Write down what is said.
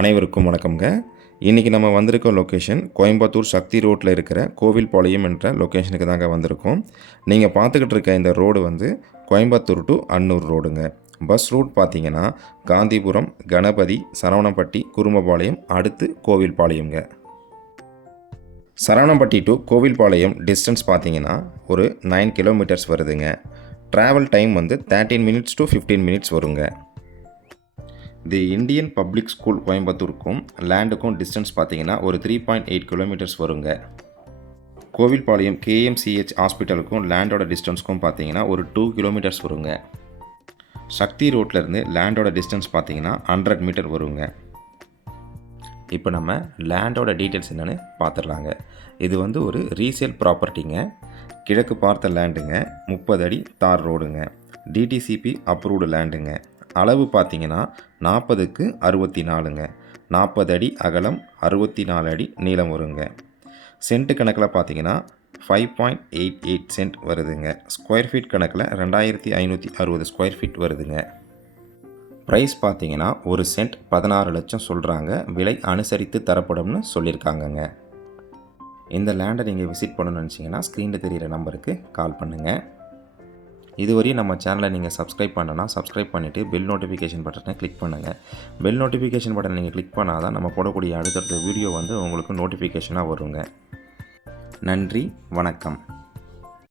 அனைவருக்கும் வணக்கம்ங்க. இன்றைக்கி நம்ம வந்திருக்க லொக்கேஷன் கோயம்புத்தூர் சக்தி ரோட்டில் இருக்கிற கோவில்பாளையம் என்ற லொக்கேஷனுக்கு தாங்க வந்திருக்கோம். நீங்கள் பார்த்துக்கிட்டு இருக்க இந்த ரோடு வந்து கோயம்புத்தூர் டு அன்னூர் ரோடுங்க. பஸ் ரூட் பார்த்தீங்கன்னா காந்திபுரம், கணபதி, சரவணம்பட்டி, குருமபாளையம், அடுத்து கோவில்பாளையம்ங்க. சரவணம்பட்டி டு கோவில்பாளையம் டிஸ்டன்ஸ் பார்த்தீங்கன்னா ஒரு 9 கிலோமீட்டர்ஸ் வருதுங்க. ட்ராவல் டைம் வந்து 13 மினிட்ஸ் டு 15 மினிட்ஸ் வருங்க. தி இந்தியன் பப்ளிக் ஸ்கூல் கோயம்புத்தூருக்கும் லேண்டுக்கும் டிஸ்டன்ஸ் பார்த்தீங்கன்னா ஒரு 3.8 கிலோமீட்டர்ஸ் வருங்க. கோவில்பாளையம் KMCH ஹாஸ்பிட்டலுக்கும் லேண்டோட டிஸ்டன்ஸ்க்கும் பார்த்தீங்கன்னா ஒரு 2 கிலோமீட்டர்ஸ் வருங்க. சக்தி ரோட்லேருந்து லேண்டோட டிஸ்டன்ஸ் பார்த்தீங்கன்னா 100 மீட்டர் வருங்க. இப்போ நம்ம லேண்டோட டீட்டெயில்ஸ் என்னென்னு பார்த்துடலாங்க. இது வந்து ஒரு ரீசேல் ப்ராப்பர்ட்டிங்க. கிழக்கு பார்த்த லேண்டுங்க. 30 அடி தார் ரோடுங்க. DTCP அப்ரூவ்டு லேண்டுங்க. அளவு பார்த்தீங்கன்னா 40க்கு 64ங்க. 40 அடி அகலம், 64 அடி நீளம் வருங்க. சென்ட் கணக்கில் பார்த்தீங்கன்னா 5.88 சென்ட் வருதுங்க. ஸ்கொயர் ஃபீட் கணக்கில் 2560 ஸ்கொயர் ஃபீட் வருதுங்க. ப்ரைஸ் பார்த்தீங்கன்னா ஒரு சென்ட் 16 லட்சம் சொல்கிறாங்க. விலை அனுசரித்து தரப்படும்னு சொல்லியிருக்காங்கங்க. இந்த லேண்டை நீங்கள் விசிட் பண்ணணும்னு நினச்சிங்கன்னா ஸ்க்ரீனில் தெரிகிற நம்பருக்கு கால் பண்ணுங்கள். இதுவரையும் நம்ம சேனலை நீங்கள் சப்ஸ்கிரைப் பண்ணனா சப்ஸ்கிரைப் பண்ணிவிட்டு பெல் நோட்டிஃபிகேஷன் பட்டனை கிளிக் பண்ணுங்கள். பெல் நோட்டிஃபிகேஷன் பட்டனை நீங்கள் கிளிக் பண்ணால் தான் நம்ம போடக்கூடிய அடுத்தடுத்த வீடியோ வந்து உங்களுக்கு நோட்டிஃபிகேஷனாக வருங்க. நன்றி, வணக்கம்.